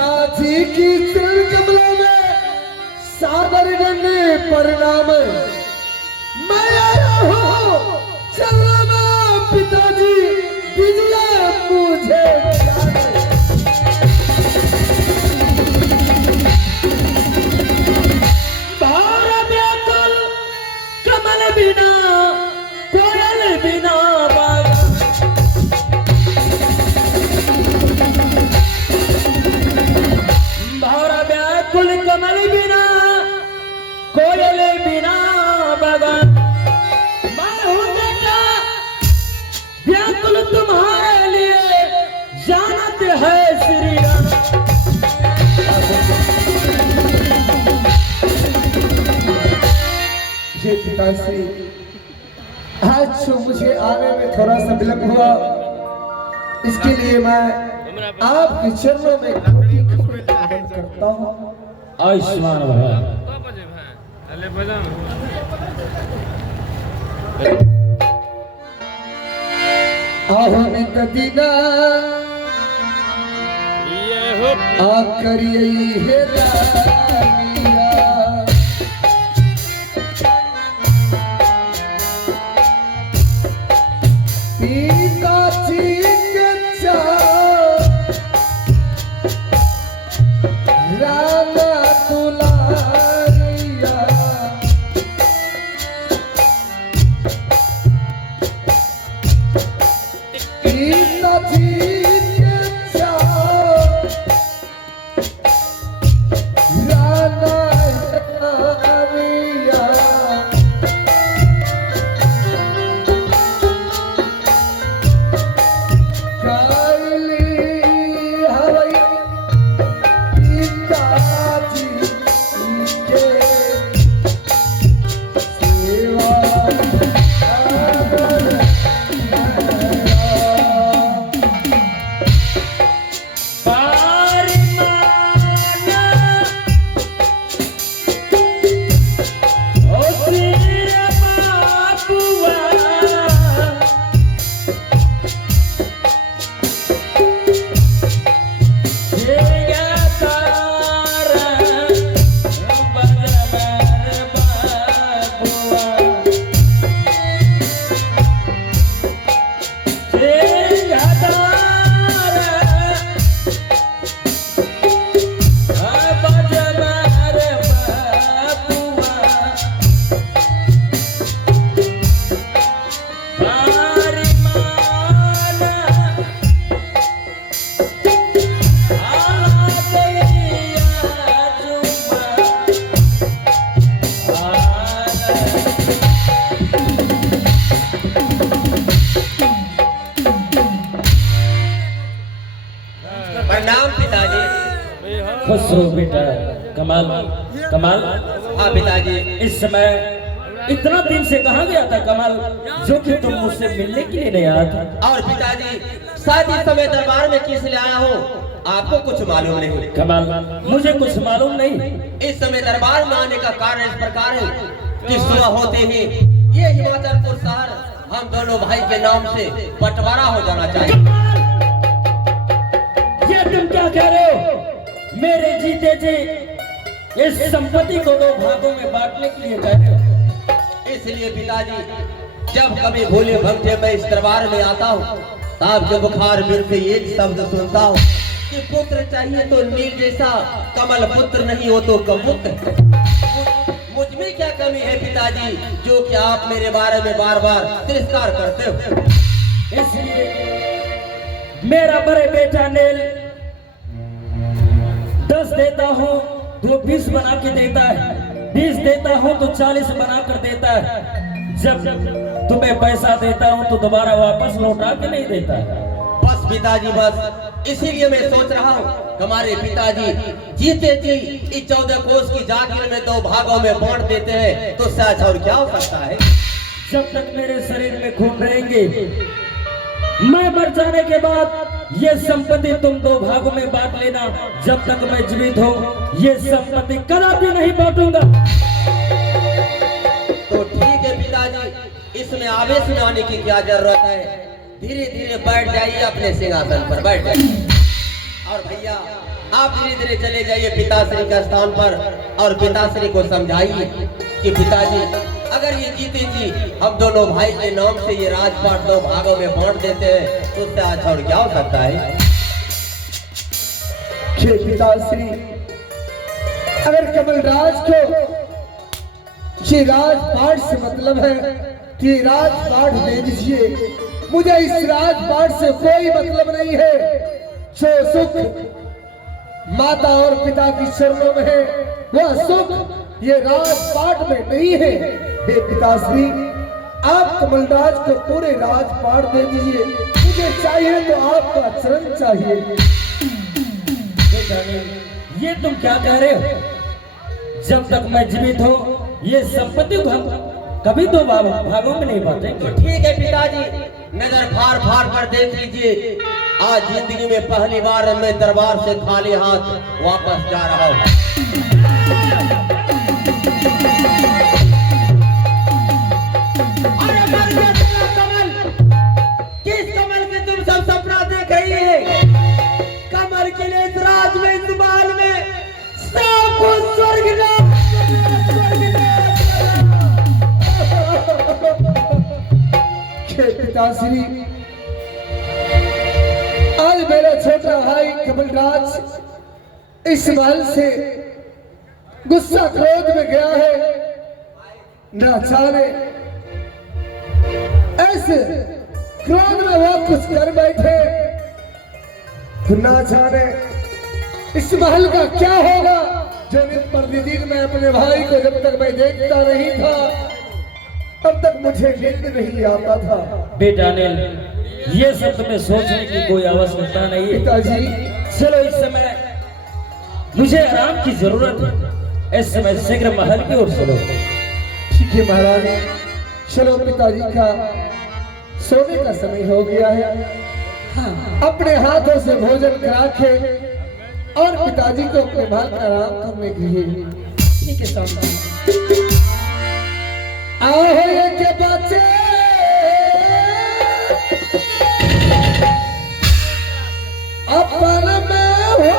पिताजी की चरण कमलों में सादर करने परिणाम मैं आया हूँ चलना पिताजी दीजिए मुझे भार व्याकुल कमल बिना कोयल बिना भार व्याकुल कमल बिना कोयल बिना बगन मैं हूँ बेटा व्याकुल तुम्हारे लिए जानत है श्री राम। ये पिताश्री आज जो मुझे आने में थोड़ा सा विलंब हुआ इसके लिए मैं आपके चरणों में नमन करता हूँ। आयुष्मान भव। आह्वान दीना आकर यही है दानिया। पिताजी के चाँद राना दुलारिया पिताजी के चाँद राना दुलारिया प्रणाम पिताजी। खुश रहो बेटा। कमाल कमाल। हाँ पिताजी। इस समय इतना दिन से कहाँ गया था कमाल जो कि तुम मुझसे मिलने के लिए नहीं आया था? और पिताजी शादी समय दरबार में किस लिए आया हूँ आपको कुछ मालूम नहीं? कमाल मुझे कुछ मालूम नहीं। इस समय दरबार में आने का कारण इस प्रकार है कि सुबह होते ही ये हिमाचलपुर शहर हम दोनों भाई के नाम से बंटवारा हो जाना चाहिए। ये तुम क्या कह रहे हो? मेरे जीते जी इस संपत्ति को दो भागों में बांटने के लिए कह रहे हो? इसलिए पिताजी जब कभी भूले भंगटे मैं इस दरबार में आता हूँ तब के बुखार मिलते एक शब्द सुनता हूँ कि पुत्र चाहिए तो नील जैसा, कमल पुत्र नहीं हो तो कबूतर। मुझ में क्या कमी है पिताजी जो कि आप मेरे बारे में बार बार तिरस्कार करते हो? इसलिए मेरा बड़े बेटा नील 10 देता हूँ तो 20 बना के देता है, 20 देता हूँ तो 40 बना कर देता है। जब तुम्हें पैसा देता हूँ तो दोबारा वापस लौटा के नहीं देता है। बस पिताजी बस, इसीलिए मैं सोच रहा हूँ हमारे पिताजी जीते जी इस 14 कोस की जागीर में 2 भागों में बांट देते हैं तो सच और क्या हो सकता है? जब तक मेरे शरीर में खून रहेंगे, मैं मर जाने के बाद ये संपत्ति तुम 2 भागों में बांट लेना। जब तक मैं जीवित हूँ ये संपत्ति कदापि नहीं बांटूंगा। तो ठीक है पिताजी, इसमें आवेश में आने की क्या जरूरत है? धीरे धीरे बैठ जाइए, अपने सिंहासन पर बैठ जाइए। और भैया आप धीरे धीरे चले जाइए पिताश्री के स्थान पर और पिताश्री को समझाइए कि पिताजी अगर ये जीते जी हम दोनों भाई के नाम से ये राजपाट 2 भागों में बांट देते हैं तो उससे अच्छा और क्या हो सकता है। हे पिताश्री, अगर कमलराज को ये राजपाट से मतलब है कि ये राजपाट दे दीजिए, मुझे इस राजपाट से कोई मतलब नहीं है। जो सुख माता और पिता की चरणों में है वह सुख ये राजपाट में नहीं है। हे पिताश्री, आप कमलराज को पूरे राजपाट दे दीजिए, मुझे चाहिए तो आपका चरण चाहिए। ये तुम क्या कह रहे हो? जब तक मैं जीवित हूँ ये संपत्ति कभी 2 भागों में नहीं बांटेंगे। तो ठीक है पिताजी, नजर फाड़ फाड़ कर देख लीजिए, आज जिंदगी में पहली बार मैं दरबार से खाली हाथ वापस जा रहा हूँ। अरे मर गया तेरा कमल, किस कमल के तुम सब सपना देख रही है? कमल के लिए इस राज में इस महल में सब कुछ स्वर्ग ना पिताश्री, आज मेरा छोटा भाई कमलराज इस महल से गुस्सा क्रोध में गया है। ना जाने ऐसे क्रोध में वो कुछ कर बैठे, तो ना जाने इस महल का क्या होगा। जो नित प्रतिदिन मैं अपने भाई को जब तक मैं देखता नहीं था तब तक मुझे नींद नहीं आता था। बेटा अनिल, ये सब तुम्हें सोचने की कोई आवश्यकता नहीं है। पिताजी, चलो इस समय मुझे आराम की जरूरत है, इस समय शीघ्र महल की ओर चलो। ठीक है महाराज, चलो पिताजी का सोने का समय हो गया है। हाँ, अपने हाथों से भोजन करा के और पिताजी को अपने महल में आराम करने के लिए। ठीक है सामने आओ के बच्चे, अपन में हो